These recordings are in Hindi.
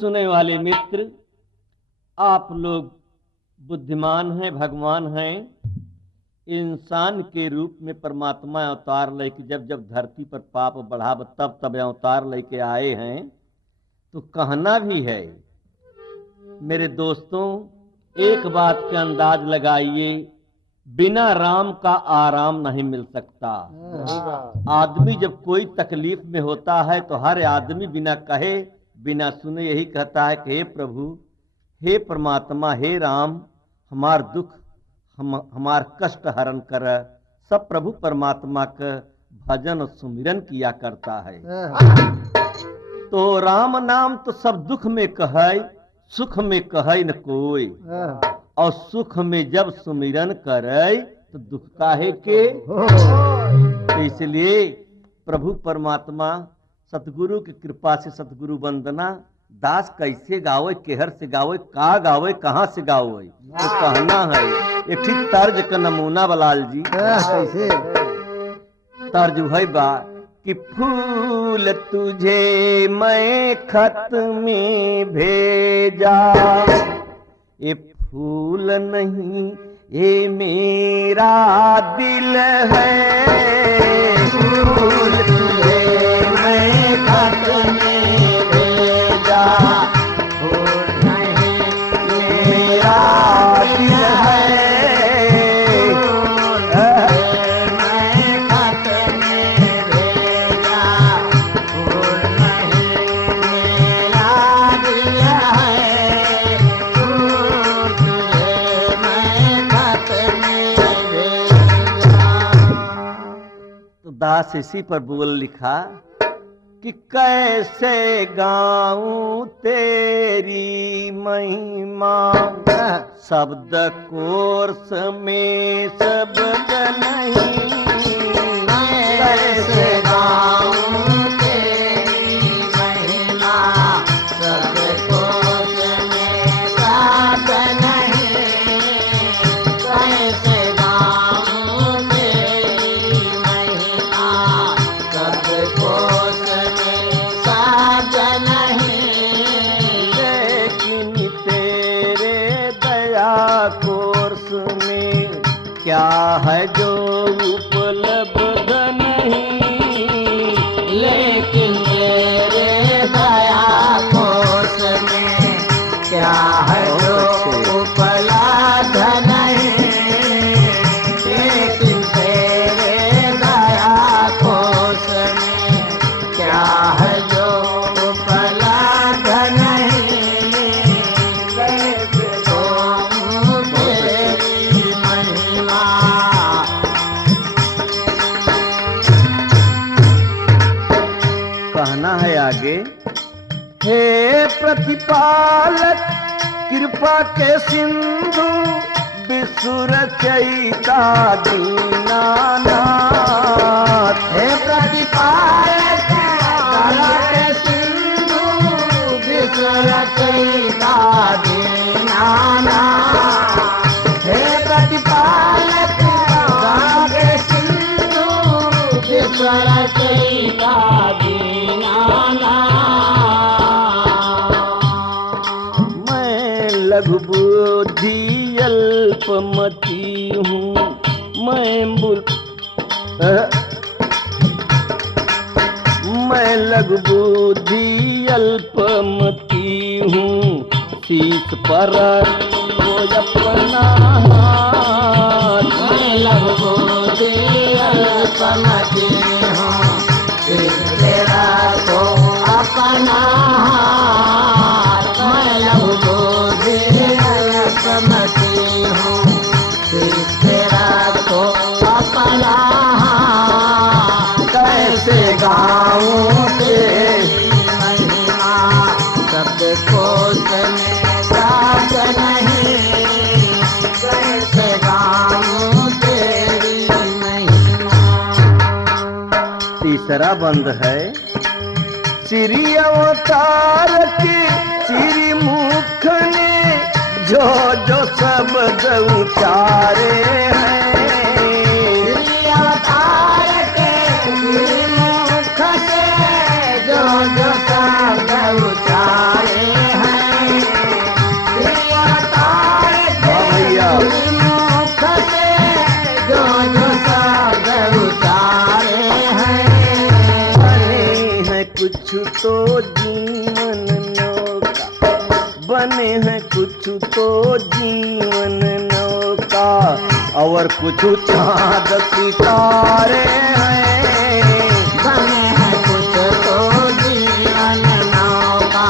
सुनने वाले मित्र, आप लोग बुद्धिमान हैं, भगवान हैं। इंसान के रूप में परमात्मा अवतार लेके जब जब धरती पर पाप बढ़ा तब तब अवतार लेके आए हैं। तो कहना भी है मेरे दोस्तों, एक बात का अंदाज लगाइए, बिना राम का आराम नहीं मिल सकता। आदमी जब कोई तकलीफ में होता है तो हर आदमी बिना कहे बिना सुने यही कहता है कि हे प्रभु, हे परमात्मा, हे राम, हमार दुख हमार कष्ट हरण कर। सब प्रभु परमात्मा का भजन और सुमिरन किया करता है। तो राम नाम तो सब दुख में कहे, सुख में कहे न कोई। और सुख में जब सुमिरन करे तो दुख काहे के। तो इसलिए प्रभु परमात्मा सतगुरु की कृपा से सतगुरु वंदना दास कैसे गावे, केहर से गावे, का गावे, कहाँ से गावे, तो कहना है एक ठीक तर्ज का नमूना बलाल जी। कैसे तर्ज है बा कि फूल तुझे मैं खत में भेजा, ये फूल नहीं ये मेरा दिल है। फूल तुझे मैं खत में भेजा, फूल नहीं ये मेरा दिल है। दास इसी पर बोल लिखा कि कैसे गाऊं तेरी महिमा, शब्द कोर्स में शब्द नहीं। कैसे गाऊं तेरी महिमा, शब्द कोर्स में शब्द नहीं। कैसे गाऊं तेरी महिमा, शब्द कोश में शब्द नहीं। लेकिन तेरे दया कोर्स में क्या है जो उपलब्ध नहीं। लेकिन तेरे दया कोर्स में क्या है जो उपलब्ध नहीं। लेकिन तेरे दया कोश में क्या है जो उपलब्ध नहीं। कैसे गाऊं तेरी महिमा। कहना है आगे, हे प्रतिपालक कृपा के सिंधु, विसुर चैता दीनानाथ। हे प्रतिपालक कृपा के सिंधु, विसुर चैता दीनानाथ। हे प्रतिपालक कृपा के सिंधु, विसुर चैता दीनानाथ। मैं लघु बुद्धि अल्पमति हूँ, मैं लघु बुद्धि अल्पमति हूँ। शीश पर वो अपना हाथ। मैं लघु बुद्धि अल्पमति हूँ, शीश तेरा को अपना हाथ। मैं लघु बुद्धि अल्पमति हूँ, शीश तेरा को अपना हाथ। कैसे गाऊं तेरी महिमा, शब्द कोश में शब्द नहीं। कैसे गाऊं तेरी महिमा। तीसरा बंद है, श्री अवतार के श्री मुख ने जो जो शब्द उचारे हैं। श्री अवतार के श्री मुख से जो जो शब्द उचारे बने हैं कुछ तो जीवन नौका, और कुछ चाँद सितारे हैं। बने हैं कुछ तो जीवन नौका,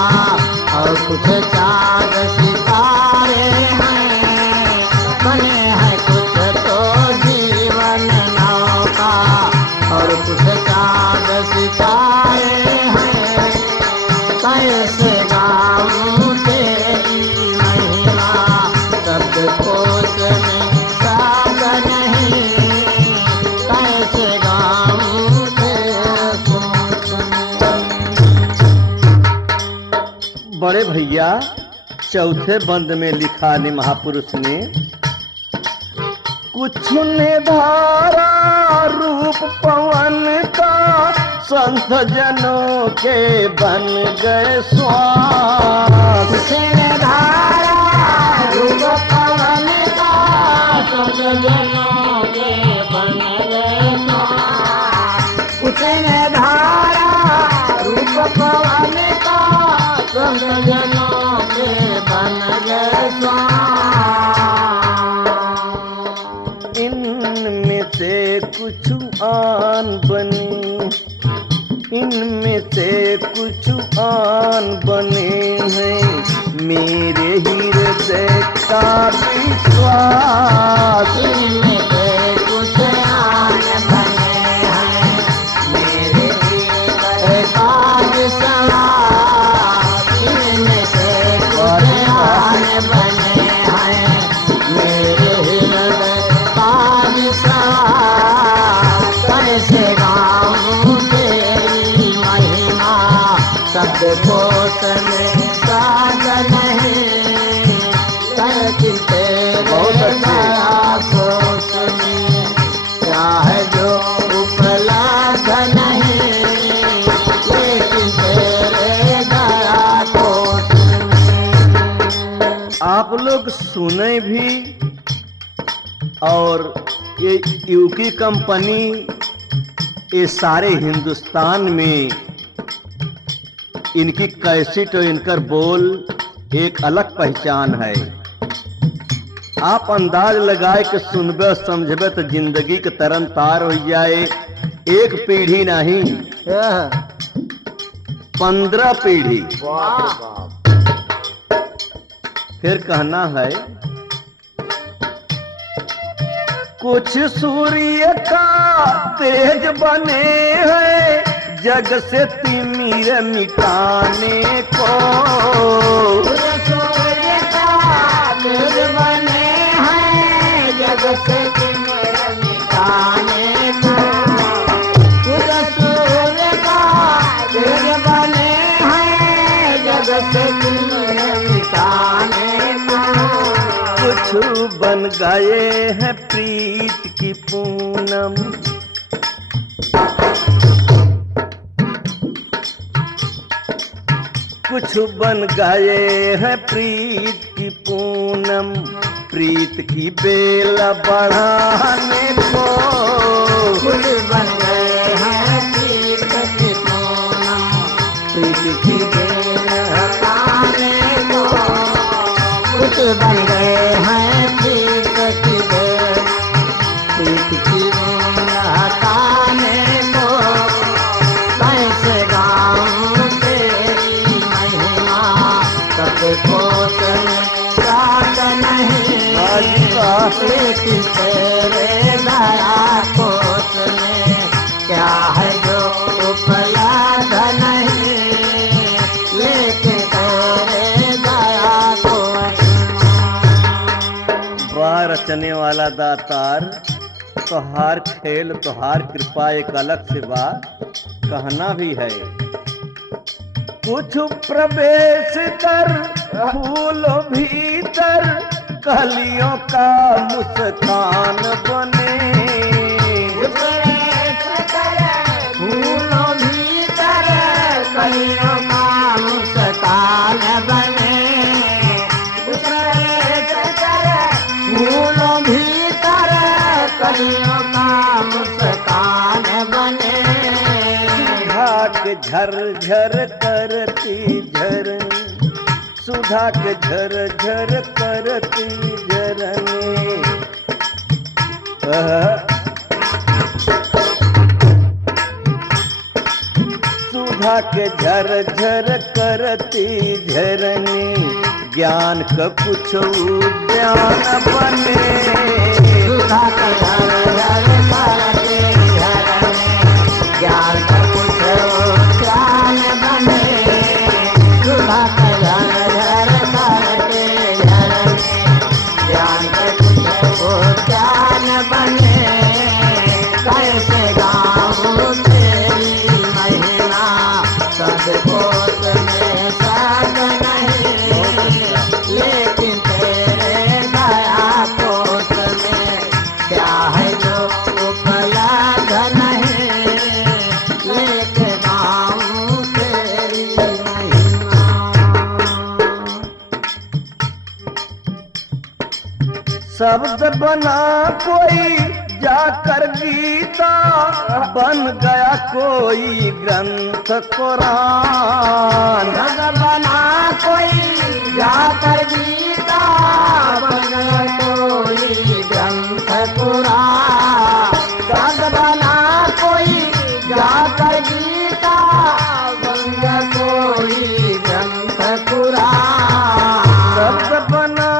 और कुछ चाँद सितारे हैं। बने हैं कुछ तो जीवन नौका, और कुछ चाँद सितारे हैं। कैसे गाऊं तेरी महिमा, शब्द कोश में साग नहीं। कैसे गाऊं तेरी बड़े भैया चौथे बंद में लिखा ने महापुरुष ने, कुछ ने धारा रूप पवन का, संत जनों के बन गए श्वास। किसने धारा रूप पवन का, संत जनों के बन गए श्वास। किसने धारा रूप पवन का, संत जनों के बन गए श्वास। इनमें से कुछ आन बनी, इनमें से कुछ आन बने हैं मेरे हृदय का विश्वास। इनमें से कुछ आन बने हैं मेरे हृदय का विश्वास। इनमें से कुछ आन बने हैं मेरे हृदय का विश्वास। कैसे गाऊं तेरी महिमा, शब्द कोश में साग नहीं। कैसे तेरे दया कोश में क्या है जो उपलब्ध नहीं। लेकिन तेरे दया कोश में। आप लोग सुने भी, और ये यूकी कंपनी ये सारे हिंदुस्तान में इनकी कैसेट और इनकर बोल एक अलग पहचान है। आप अंदाज लगाए कि सुनबे समझबे तो जिंदगी के तरन तार हो जाए। एक पीढ़ी नहीं, 15 पीढ़ी। फिर कहना है, कुछ सूर्य का तेज बने हैं जग से तिमिर मिटाने को। सूर्य का तेज बने हैं जग से तिमिर मिटाने को। सूर्य का तेज बने हैं जग से तिमिर मिटाने को। कुछ बन गए हैं प्रीत की पूनम, कुछ बन गए हैं प्रीत की पूनम, प्रीत की बेल बढ़ाने को। कुछ बन गए हैं प्रीत की पूनम, प्रीत की बेल हटाने को। कुछ बन गए हैं प्रीत की बेल, प्रीत की बेल हटाने को। कैसे गाऊं तेरी महिमा, सब कोश में साग नहीं। लेकिन तेरे दया कोश में क्या है जो उपलब्ध नहीं। लेकिन तेरे दया कोश वाह रचने वाला दातार, तोहार खेल तोहार कृपा एक अलग से बा। कहना भी है, कुछ प्रवेश कर फूल भीतर, कलियों का मुस्कान बने। फूलों भीतर कलियों का मुस्कान बने। फूलों भीतर कलियों का मुस्कान बने। घाट झर झर करती झरनी, सुधा सुधा के झर झर करती झरनी। सुधा के झर झर करती झरनी, ज्ञान का कुछ उद्यान बने। सुधा के झर झर करती झरनी, ज्ञान का कुछ उद्यान बने। सुधा के झर झर करती झरनी, ज्ञान का कुछ उद्यान बने। कैसे गाऊं तेरी महिमा, सदकोष में साध नहीं, लेकिन तेरे दया कोष में क्या है जो उपलब्ध नहीं, लेके गाऊं तेरी महिमा। शब्द बना कोई जाकर गीता, बन गया कोई ग्रंथ कुरान। शब्द बना कोई जाकर गीता, बन गया कोई ग्रंथ कुरान। शब्द बना कोई जाकर गीता, बन गया कोई ग्रंथ कुरान। शब्द बना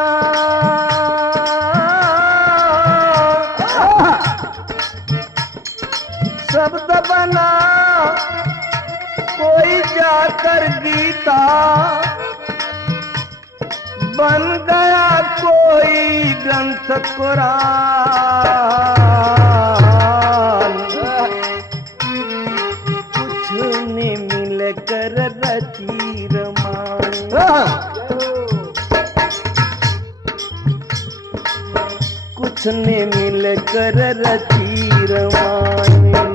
शब्द बना कोई जाकर गीता, बन गया कोई ग्रंथ कुरान। कुछ ने मिलकर रची रामायण, कुछ ने मिलकर रची रामायण।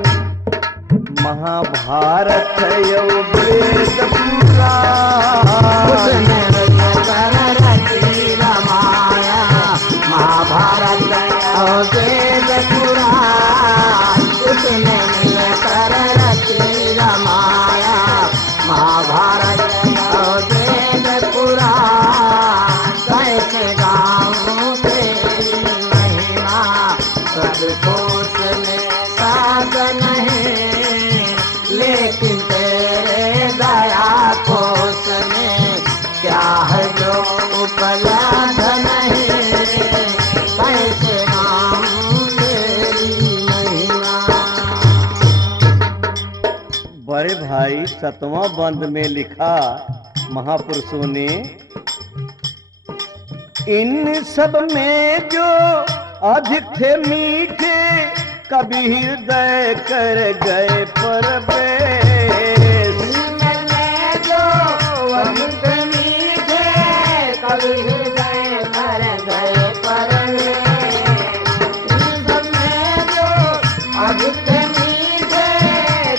महाभारत यो वेद पुराण। उसने रचकर रची रामायण, महाभारत और वेद पुराण। उसने मिलकर रची रामायण, महाभारत और वेद पुराण। कैसे गाऊं तेरी महिमा, सदकोष में साध नहीं, लेकिन तेरे दया कोष में क्या है जो उपलब्ध नहीं, कैसे गाऊं तेरी महिमा। बड़े भाई 7वां बंद में लिखा महापुरुषों ने, इन सब में जो अधिक थे मीठे, कभी हृदय कर गए परवेश। इनमें जो अधिक मीठे, कभी हृदय कर गए परवेश। इनमें जो अधिक मीठे,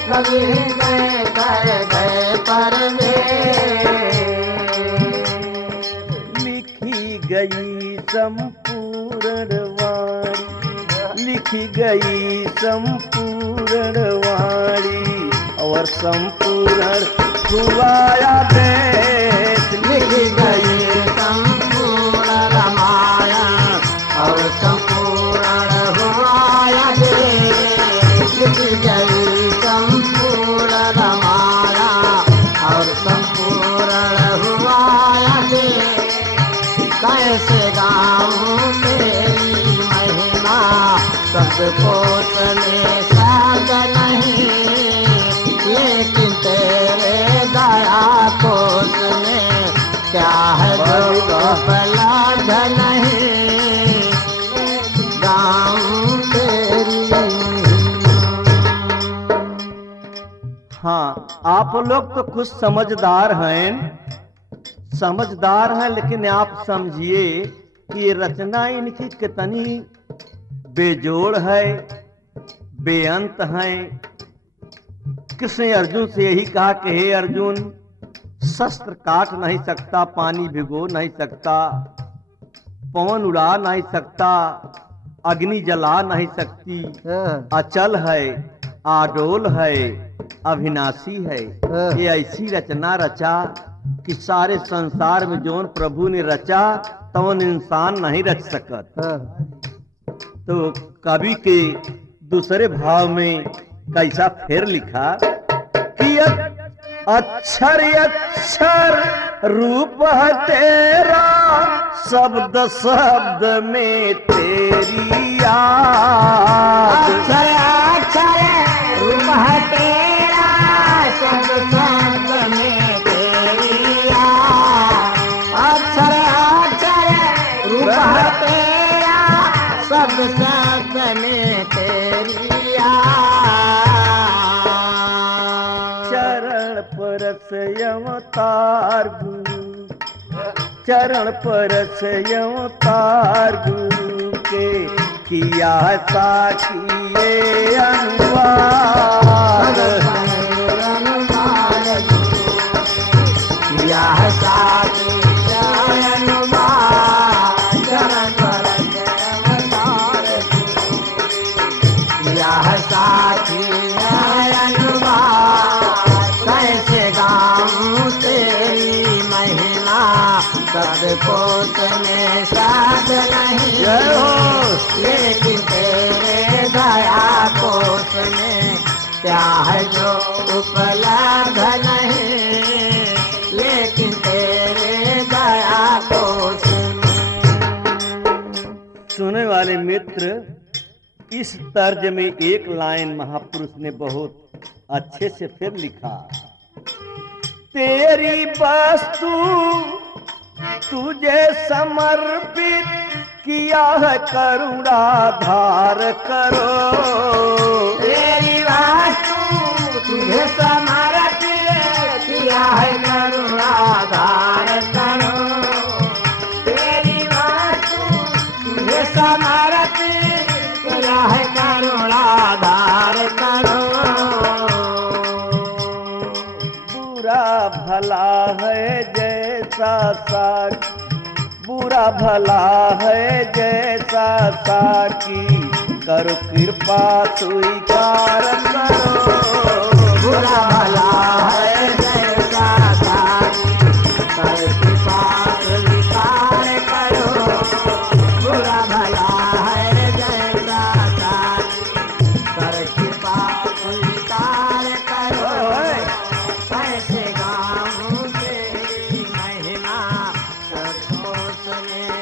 कभी हृदय कर गए परवेश। लिखी गई संपूर्ण वाणी, लिखी गई संपूर्ण वाणी, और संपूर्ण हुआ देश। लिखी गई संपूर्ण रामायण, और संपूर्ण हुआ देश। लिखी गई संपूर्ण रामायण, और संपूर्ण हुआ देश। कैसे गाऊं तेरी महिमा, सदकोष में साध नहीं, लेकिन तेरे दया कोष में क्या है जो उपलब्ध नहीं, गाऊं तेरी महिमा। हाँ, आप लोग तो कुछ समझदार हैं, लेकिन आप समझिए कि ये रचना इनकी कितनी बेजोड़ है, बेअंत है। कृष्ण अर्जुन से यही कहा कि हे अर्जुन, शस्त्र काट नहीं सकता, पानी भिगो नहीं सकता, पवन उड़ा नहीं सकता, अग्नि जला नहीं सकती, अचल है, आडोल है, अविनाशी है। ये ऐसी रचना रचा कि सारे संसार में जौन प्रभु ने रचा तौन इंसान नहीं रच सकत। हाँ। तो कवि के दूसरे भाव में कैसा फेर लिखा कि अक्षर अक्षर रूप है तेरा, शब्द शब्द में तेरी याद। अक्षर अक्षर रूप है तेरा, शब्द शब्द में तेरी याद। अक्षर अक्षर रूप है तेरा, शब्द शब्द में तेरी याद। चरण परस अवतार गुरु, चरण परस अवतार गुरु के किया साखिए अनुवाद। किया साखी अनुवाद, चरण परस अवतार किया साखी अनुवाद। कैसे गाऊं तेरी महिमा, शब्द कोश में साध नहीं, जय हो। लेकिन तेरे दया कोश में क्या है जो उपलब्ध नहीं, लेकिन तेरे दया कोश में। सुने वाले मित्र, इस तर्ज में एक लाइन महापुरुष ने बहुत अच्छे से फिर लिखा। तेरी वस्तु तुझे समर्पित किया है, करुणा धार करो। तेरी वास्तु तुझे समर्पित किया है, करुणा धार करो। तेरी वास्तु तुझे समर्पित किया है, करुणा धार करो। बुरा भला है जैसा साकी, बुरा भला है जैसा साकी, करो कृपा स्वीकार करो। बुरा भला है जैसा साकी, करो कृपा स्वीकार करो। बुरा भला है जैसा साकी, करो कृपा स्वीकार करो। कैसे गाऊं तेरी महिमा, सब कोश में